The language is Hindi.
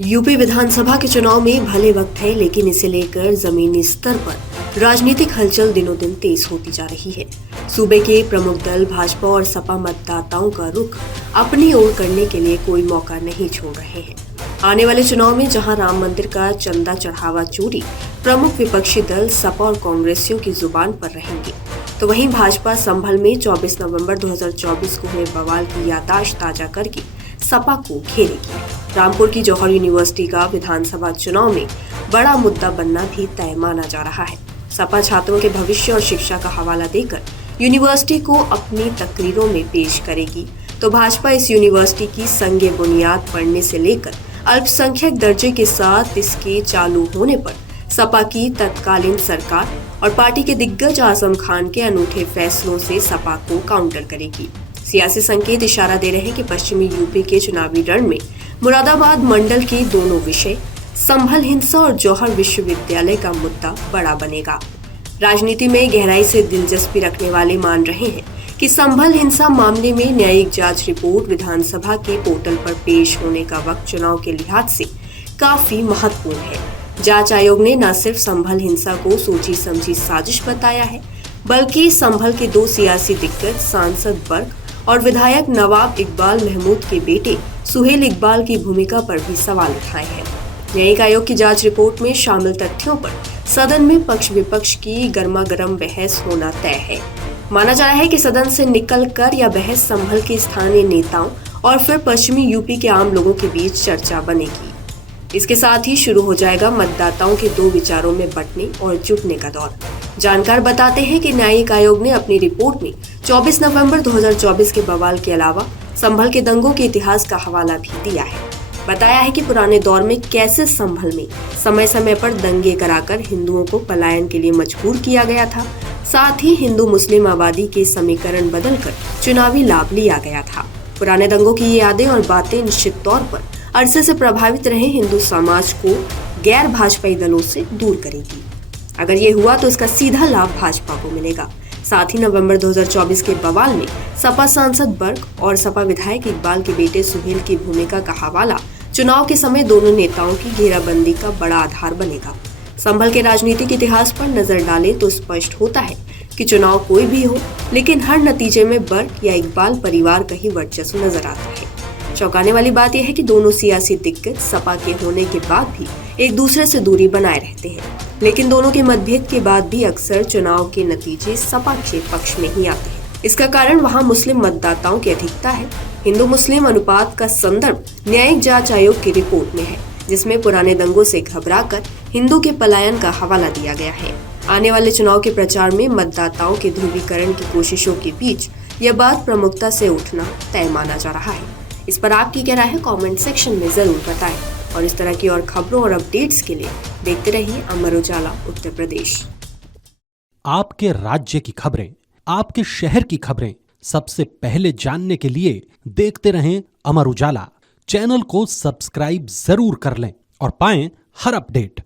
यूपी विधानसभा के चुनाव में भले वक्त है, लेकिन इसे लेकर जमीनी स्तर पर राजनीतिक हलचल दिनों दिन तेज होती जा रही है। सूबे के प्रमुख दल भाजपा और सपा मतदाताओं का रुख अपनी ओर करने के लिए कोई मौका नहीं छोड़ रहे हैं। आने वाले चुनाव में जहां राम मंदिर का चंदा चढ़ावा चोरी प्रमुख विपक्षी दल सपा और कांग्रेसियों की जुबान पर रहेंगे, तो वहीं भाजपा संभल में 24 नवंबर 2024 को हुए बवाल की याददाश्त ताजा करके सपा को घेरेगी। रामपुर की जौहर यूनिवर्सिटी का विधानसभा चुनाव में बड़ा मुद्दा बनना भी तय माना जा रहा है। सपा छात्रों के भविष्य और शिक्षा का हवाला देकर यूनिवर्सिटी को अपनी तकरीरों में पेश करेगी, तो भाजपा इस यूनिवर्सिटी की संगे बुनियाद पढ़ने से लेकर अल्पसंख्यक दर्जे के साथ इसके चालू होने पर सपा की तत्कालीन सरकार और पार्टी के दिग्गज आजम खान के अनूठे फैसलों से सपा को काउंटर करेगी। सियासी संकेत इशारा दे रहे हैं कि पश्चिमी यूपी के चुनावी रण में मुरादाबाद मंडल के दोनों विषय संभल हिंसा और जौहर विश्वविद्यालय का मुद्दा बड़ा बनेगा। राजनीति में गहराई से दिलचस्पी रखने वाले मान रहे हैं कि संभल हिंसा मामले में न्यायिक जांच रिपोर्ट विधानसभा के पोर्टल पर पेश होने का वक्त चुनाव के लिहाज से काफी महत्वपूर्ण है। जांच आयोग ने न सिर्फ संभल हिंसा को सोची समझी साजिश बताया है, बल्कि संभल के दो सियासी दिग्गज सांसद वर्ग और विधायक नवाब इकबाल महमूद के बेटे सुहेल इकबाल की भूमिका पर भी सवाल उठाए हैं। न्यायिक आयोग की जांच रिपोर्ट में शामिल तथ्यों पर सदन में पक्ष विपक्ष की गर्मागर्म बहस होना तय है। माना जा रहा है कि सदन से निकलकर यह बहस संभल के स्थानीय नेताओं और फिर पश्चिमी यूपी के आम लोगों के बीच चर्चा बनेगी। इसके साथ ही शुरू हो जाएगा मतदाताओं के दो विचारों में बंटने और जुटने का दौर। जानकार बताते हैं कि न्यायिक आयोग ने अपनी रिपोर्ट में 24 नवंबर 2024 के बवाल के अलावा संभल के दंगों के इतिहास का हवाला भी दिया है। बताया है कि पुराने दौर में कैसे संभल में समय समय पर दंगे कराकर हिंदुओं को पलायन के लिए मजबूर किया गया था। साथ ही हिंदू मुस्लिम आबादी के समीकरण बदलकर चुनावी लाभ लिया गया था। पुराने दंगों की ये यादें और बातें निश्चित तौर पर अरसे से प्रभावित रहे हिंदू समाज को गैर भाजपाई दलों से दूर करेगी। अगर ये हुआ तो इसका सीधा लाभ भाजपा को मिलेगा। साथ ही नवंबर 2024 के बवाल में सपा सांसद वर्ग और सपा विधायक इकबाल के बेटे सुहेल की भूमिका का हवाला चुनाव के समय दोनों नेताओं की घेराबंदी का बड़ा आधार बनेगा। संभल के राजनीतिक इतिहास पर नजर डालें तो स्पष्ट होता है कि चुनाव कोई भी हो, लेकिन हर नतीजे में वर्ग या इकबाल परिवार का ही वर्चस्व नजर आता है। चौंकाने वाली बात यह है कि दोनों सियासी दिग्गज सपा के होने के बाद भी एक दूसरे से दूरी बनाए रहते हैं, लेकिन दोनों के मतभेद के बाद भी अक्सर चुनाव के नतीजे सपा के पक्ष में ही आते हैं। इसका कारण वहां मुस्लिम मतदाताओं की अधिकता है। हिंदू मुस्लिम अनुपात का संदर्भ न्यायिक जांच आयोग की रिपोर्ट में है, जिसमें पुराने दंगों से घबराकर हिंदू के पलायन का हवाला दिया गया है। आने वाले चुनाव के प्रचार में मतदाताओं के ध्रुवीकरण की कोशिशों के बीच यह बात प्रमुखता से उठना तय माना जा रहा है। इस पर आपकी क्या राय है, कमेंट सेक्शन में जरूर बताएं। और इस तरह की और खबरों और अपडेट्स के लिए देखते रहिए अमर उजाला उत्तर प्रदेश। आपके राज्य की खबरें, आपके शहर की खबरें सबसे पहले जानने के लिए देखते रहें अमर उजाला। चैनल को सब्सक्राइब जरूर कर लें और पाएं हर अपडेट।